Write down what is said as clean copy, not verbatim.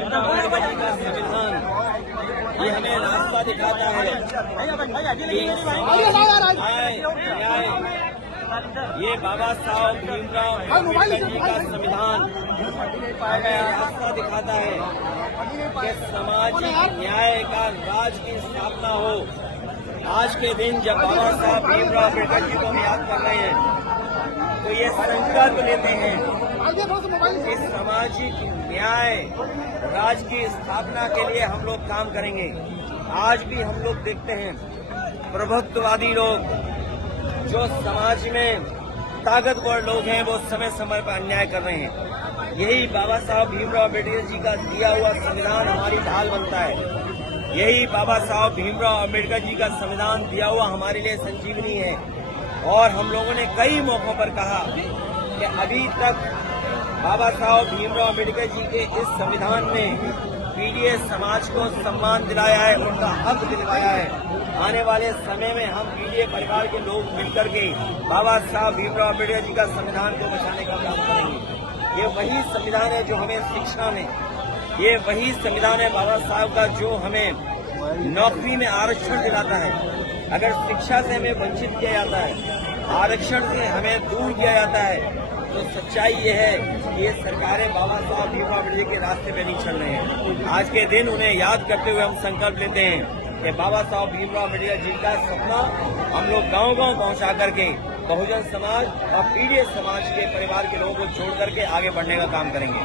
संविधान ये हमें रास्ता दिखाता है कि न्याय ये बाबा साहब भीमराव अम्बेडकर जी का संविधान हमें रास्ता दिखाता है कि सामाजिक न्याय का राज की स्थापना हो। आज के दिन जब बाबा साहब भीमराव अम्बेडकर जी को हम याद कर रहे हैं तो ये संकल्प लेते हैं कि सामाजिक न्याय राज की स्थापना के लिए हम लोग काम करेंगे। आज भी हम लोग देखते हैं प्रभुत्ववादी लोग जो समाज में ताकतवर लोग हैं वो समय समय पर अन्याय कर रहे हैं। यही बाबा साहब भीमराव अम्बेडकर जी का दिया हुआ संविधान हमारी ढाल बनता है। यही बाबा साहब भीमराव अम्बेडकर जी का संविधान दिया हुआ हमारे लिए संजीवनी है। और हम लोगों ने कई मौकों पर कहा कि अभी तक बाबा साहब भीमराव अम्बेडकर जी के इस संविधान ने पीडीए समाज को सम्मान दिलाया है, उनका हक दिलवाया है। आने वाले समय में हम पीडीए परिवार के लोग मिलकर के बाबा साहब भीमराव अम्बेडकर जी का संविधान को बचाने का काम करेंगे। ये वही संविधान है जो हमें शिक्षा में, ये वही संविधान है बाबा साहब का जो हमें नौकरी में आरक्षण दिलाता है। अगर शिक्षा से हमें वंचित किया जाता है, आरक्षण से हमें दूर किया जाता है, तो सच्चाई ये है कि ये सरकारें बाबा साहब भीमराव अम्बेडकर के रास्ते पे नहीं चल रहे हैं। आज के दिन उन्हें याद करते हुए हम संकल्प लेते हैं कि बाबा साहब भीमराव अम्बेडकर जी का सपना हम लोग गांव-गांव पहुंचा करके बहुजन समाज और पीडीए समाज के परिवार के लोगों को जोड़ करके आगे बढ़ने का काम करेंगे।